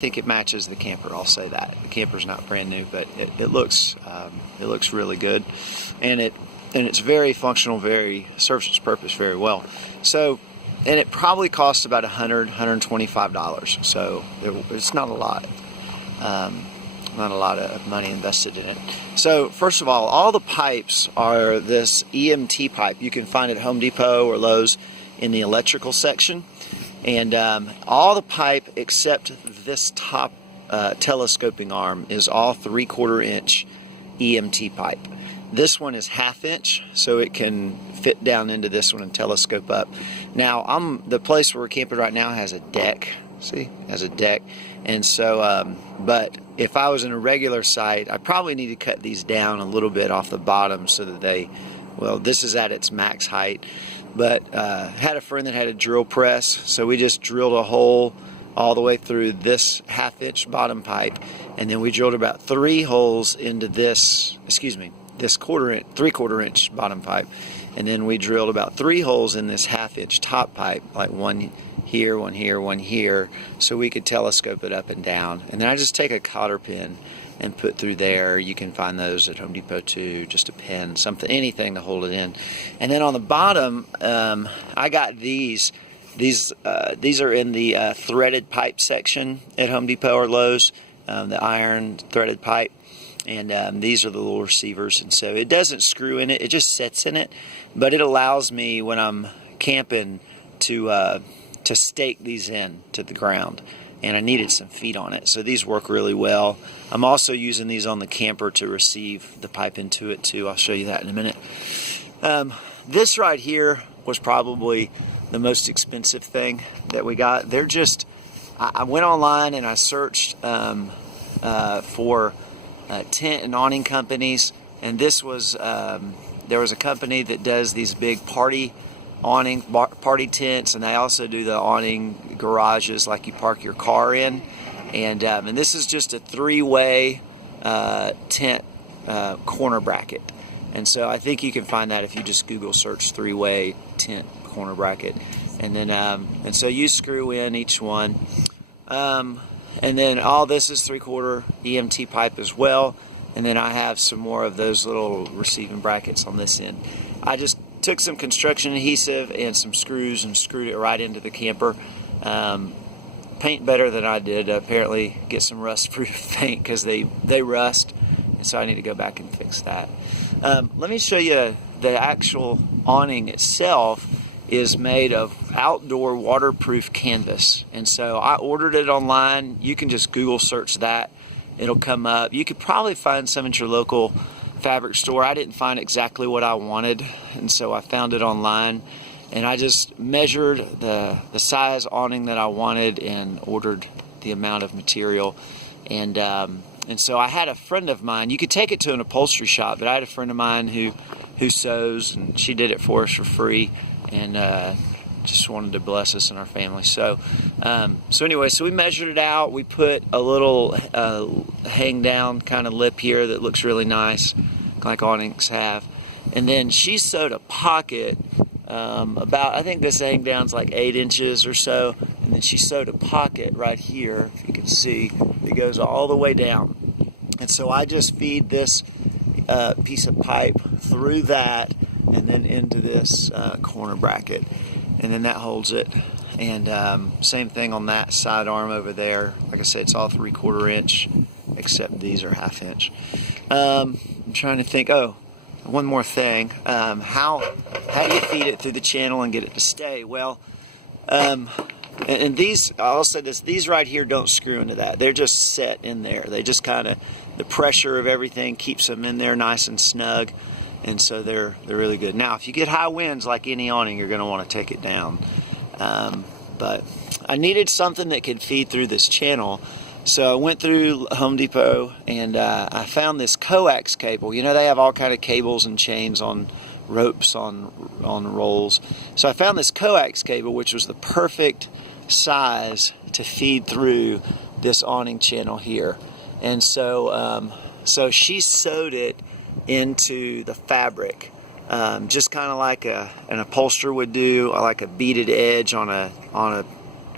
think it matches the camper. I'll say that. The camper's not brand new, but it looks really good, and it's very functional, very serves its purpose very well. So, and it probably costs about $125. So it's not a lot. Not a lot of money invested in it. So first of all the pipes are this EMT pipe. You can find it at Home Depot or Lowe's in the electrical section. And all the pipe except this top telescoping arm is all 3/4 inch EMT pipe. This one is 1/2 inch, so it can fit down into this one and telescope up. Now, the place where we're camping right now has a deck. See, has a deck. And so, but if I was in a regular site, I probably need to cut these down a little bit off the bottom so that well, this is at its max height. But had a friend that had a drill press, so we just drilled a hole all the way through this 1/2 inch bottom pipe, and then we drilled about 3 holes into this 3/4 inch bottom pipe, and then we drilled about 3 holes in this 1/2 inch top pipe, like one here, one here, one here, so we could telescope it up and down. And then I just take a cotter pin and put through there. You can find those at Home Depot too, just a pin, something, anything to hold it in. And then on the bottom, I got these are in the threaded pipe section at Home Depot or Lowe's, the iron threaded pipe. And these are the little receivers, and so it doesn't screw in it, it just sits in it, but it allows me when I'm camping to stake these in to the ground, and I needed some feet on it, so these work really well. I'm also using these on the camper to receive the pipe into it too. I'll show you that in a minute. This right here was probably the most expensive thing that we got. They're just, I went online and I searched for tent and awning companies, and this was there was a company that does these big party tents, and they also do the awning garages like you park your car in, and this is just a 3-way tent corner bracket, and so I think you can find that if you just Google search 3-way tent corner bracket, and then and so you screw in each one. And then all this is 3/4 EMT pipe as well. And then I have some more of those little receiving brackets on this end. I just took some construction adhesive and some screws and screwed it right into the camper. Paint better than I did. Apparently get some rust-proof paint because they rust. And so I need to go back and fix that. Let me show you the actual awning itself. Is made of outdoor waterproof canvas, and so I ordered it online. You can just Google search that, it'll come up. You could probably find some at your local fabric store. I didn't find exactly what I wanted, and so I found it online, and I just measured the size awning that I wanted and ordered the amount of material. And so I had a friend of mine, you could take it to an upholstery shop, but I had a friend of mine who sews, and she did it for us for free, and just wanted to bless us and our family. So anyway, so we measured it out. We put a little hang down kind of lip here that looks really nice, like awnings have. And then she sewed a pocket about, I think this hang down's like 8 inches or so. And then she sewed a pocket right here, if you can see, it goes all the way down. And so I just feed this piece of pipe through that and then into this corner bracket, and then that holds it. And same thing on that side arm over there. Like I said, it's all 3/4 inch, except these are 1/2 inch. I'm trying to think. Oh, one more thing. How do you feed it through the channel and get it to stay? Well, and these, I'll say this, these right here don't screw into that. They're just set in there. They just kind of, the pressure of everything keeps them in there nice and snug. And so they're really good. Now, if you get high winds like any awning, you're going to want to take it down. But I needed something that could feed through this channel. So I went through Home Depot and I found this coax cable. You know, they have all kind of cables and chains on ropes on rolls. So I found this coax cable, which was the perfect size to feed through this awning channel here. And so she sewed it into the fabric, just kind of like an upholsterer would do, or like a beaded edge on a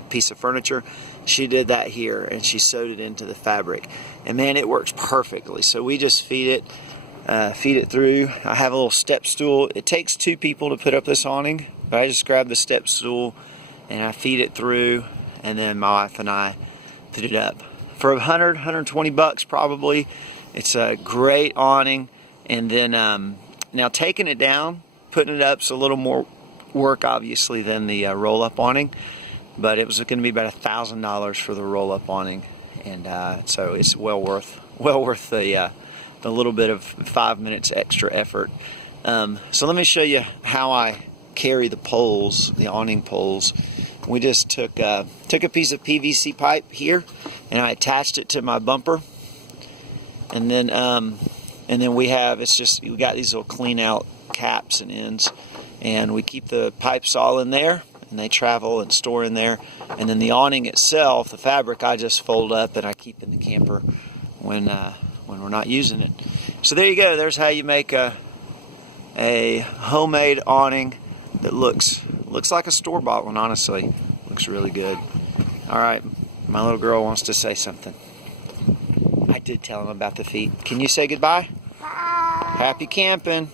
piece of furniture. she did that here, and she sewed it into the fabric. And man, it works perfectly. So we just feed it through. I have a little step stool. It takes 2 people to put up this awning, but I just grab the step stool and I feed it through, and then my wife and I put it up. For $120 probably. It's a great awning. And then now taking it down, putting it up is a little more work obviously than the roll-up awning, but it was going to be about $1,000 for the roll-up awning, and so it's well worth the little bit of 5 minutes extra effort. So let me show you how I carry the poles, the awning poles. We just took a piece of PVC pipe here, and I attached it to my bumper, and then we got these little clean out caps and ends, and we keep the pipes all in there, and they travel and store in there. And then the awning itself, the fabric, I just fold up and I keep in the camper when we're not using it. So there you go. There's how you make a homemade awning that looks like a store-bought one. Honestly, looks really good. All right, my little girl wants to say something. I did tell him about the feet. Can you say goodbye? Happy camping.